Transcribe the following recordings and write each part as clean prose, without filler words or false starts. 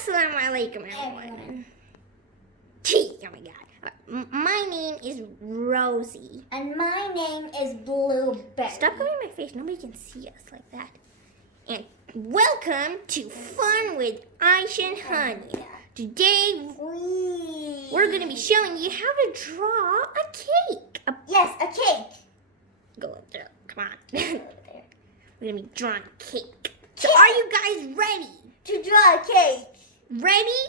Assalamualaikum, everyone. Gee, oh my god. My name is Rosie. And my name is Blueberry. Stop covering my face. Nobody can see us like that. And welcome to Fun with Ice and Honey. Today, we're going to be showing you how to draw a cake. Yes, a cake. Go up there. Come on. We're going to be drawing a cake. So are you guys ready? To draw a cake. Ready?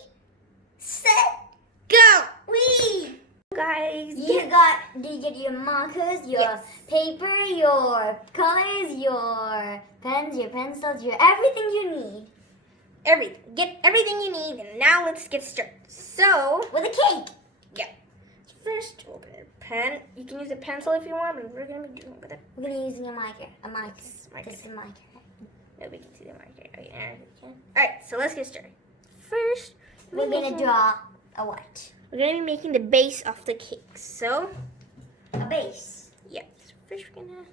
Set. Go! Wee! Guys, Do you get your markers, your paper, your colors, your pens, your pencils, your everything you need. Get everything you need, and now let's get started. So, With a cake. yeah. First, open a pen. You can use a pencil if you want, but we're gonna be doing with it. We're gonna be using a marker. Marker. This is a marker. Nobody can see the marker. Okay, now we can. Alright, so let's get started. First, We're gonna draw a what? We're gonna be making the base of the cake. So, A base. yeah. So first, we're gonna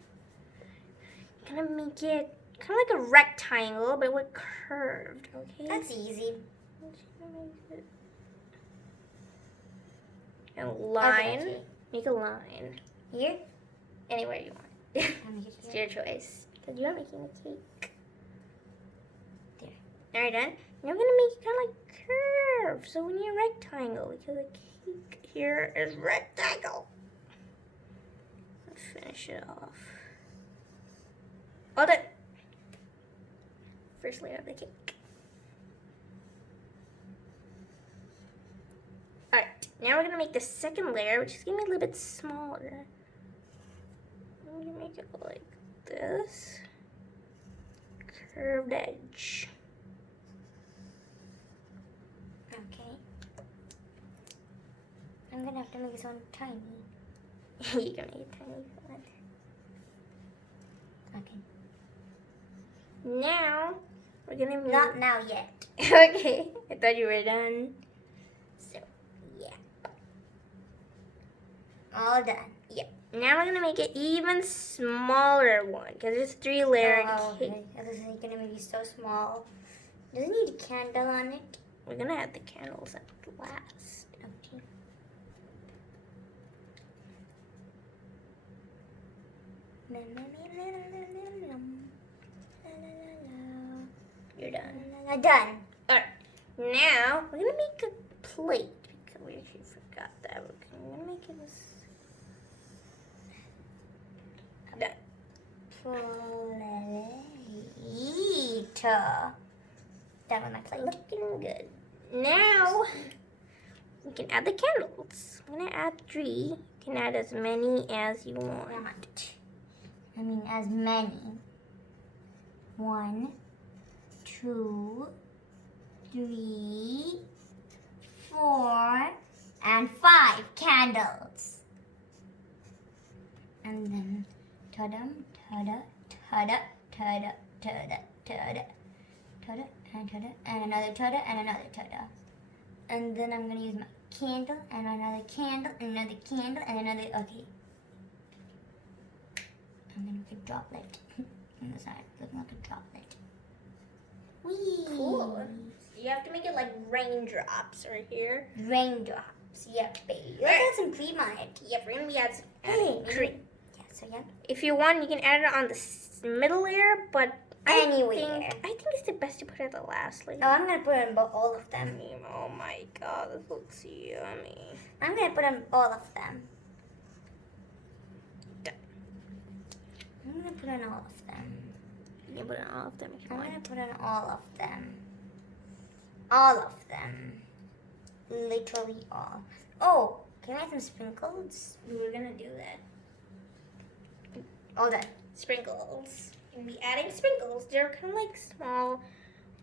make it kind of like a rectangle, but with curved. Okay. That's easy. A line. Okay. Make a line. Here? Anywhere you want. It's your choice. Because you're making a cake. There. Now you're done. Now we're going to make it kind of like curved. So when you're rectangle, because the cake here is rectangle. Let's finish it off. All done. First layer of the cake. Alright, now we're going to make the second layer, which is going to be a little bit smaller. I'm going to make it like this. Curved edge. Okay. I'm gonna have to make this one tiny. You can make it tiny if you want. Okay. Now, we're going to make... Not now yet. Okay, I thought you were done. So, yeah. All done. Yep. Now we're going to make an even smaller one, because it's 3-layer cake. Okay. This is gonna be so small. Does it need a candle on it? We're going to add the candles at last. Okay. You're done. Done. Alright, now we're going to make a plate, because we actually forgot that. We're going to make it this. Done. Plate. Done with my plate. Looking good. Now, we can add the candles. I'm going to add 3. You can add as many as you want. I mean, as many. 1, 2, 3, 4, and 5 candles. And then ta-da, ta-da, ta-da, ta-da, ta-da, ta-da, ta-da, and ta-da, and another ta-da, and another ta-da. And then I'm gonna use my candle, and another candle, and another candle, and another, okay. I'm gonna make a droplet on the side, looking like a droplet. Whee! Cool. You have to make it like raindrops right here. Raindrops, yeah, baby. Let's add some cream on it. Yep, we're going to be adding Hey, cream. Yeah, so yeah. If you want, you can add it on the middle layer, but Anywhere. I think it's the best to put it at the last layer. Oh, I'm gonna put on all of them. Oh my god, this looks yummy. I'm gonna put on all of them. Done. I'm gonna put on all of them. You can put it on all of them if you I'm want. gonna put on all of them. All of them. Literally all. Oh, can I have some sprinkles? We were gonna do that. All done. Sprinkles. You're gonna be adding sprinkles. They're kind of like small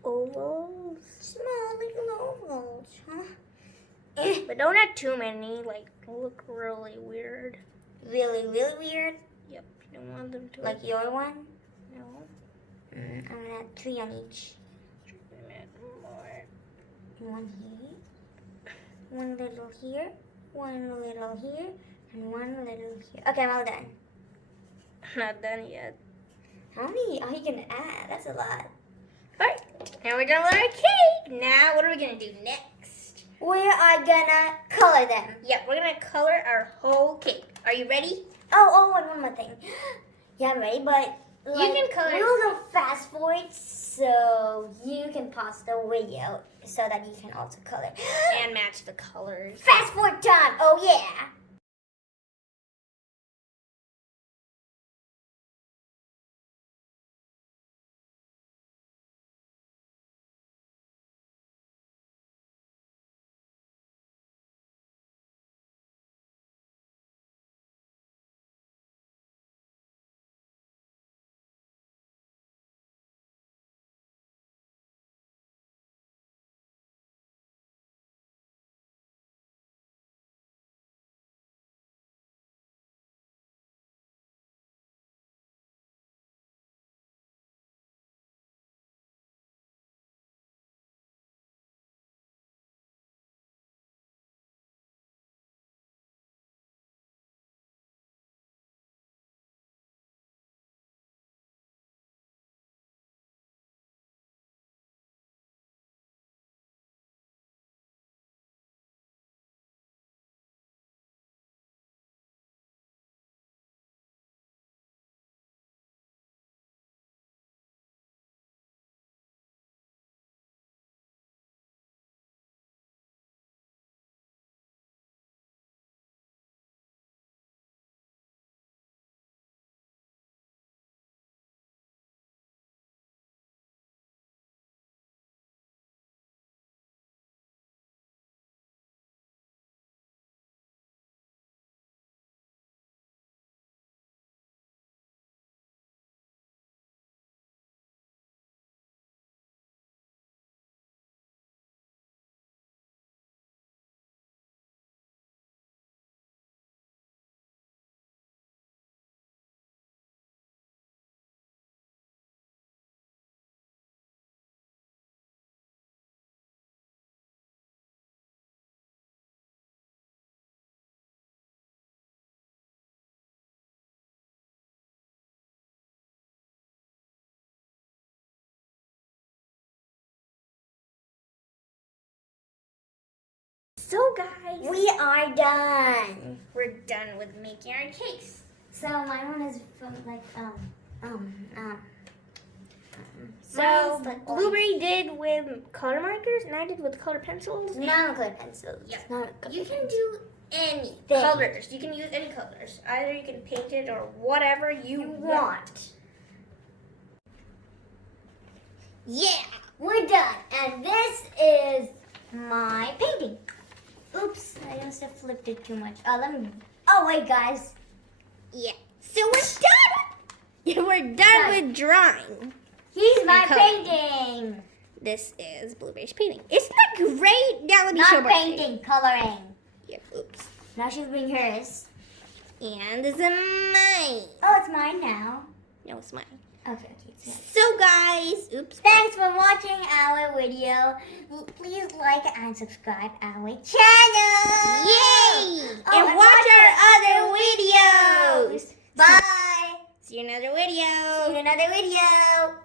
ovals. Small little ovals, huh? But don't add too many, like, they'll look really weird. Really, really weird. Yep, you don't want them to. Like your one? No. I'm gonna add 3 on each. More. 1 here. 1 little here. 1 little here. And 1 little here. Okay, I'm all done. Not done yet. How many are you gonna add? That's a lot. Alright, now we're done with our cake. Now, what are we gonna do next? We are gonna color them. Yeah, we're gonna color our whole cake. Are you ready? Oh, and one more thing. Yeah, I'm ready, but You can color. We'll go fast forward so you can pause the video so that you can also color. And match the colors. Fast forward time. Oh yeah. So guys, We are done. we're done with making our cakes. So my one is from So mine's like Blueberry did with color markers, and I did with color pencils. non-colored pencils. Yeah. Non-colored You can pencils. do any Thing. colors. You can use any colors. Either you can paint it or whatever you want. Yeah. We're done, and this is my painting. Oops, I must have flipped it too much. Oh wait, guys. Yeah. So we're done. We're done with drawing. Here's my color. painting. This is Blueberry's painting. Isn't that great? Now let me show Not Blueberry. painting, coloring. Yeah. Oops. Now she's doing hers. And this is mine. Oh, it's mine now. No, it's mine. Okay, it's mine. So guys, oops. Thanks for watching our video. Please like and subscribe our channel. Yay! Oh, and watch our other videos. Bye. See you in another video. See you in another video.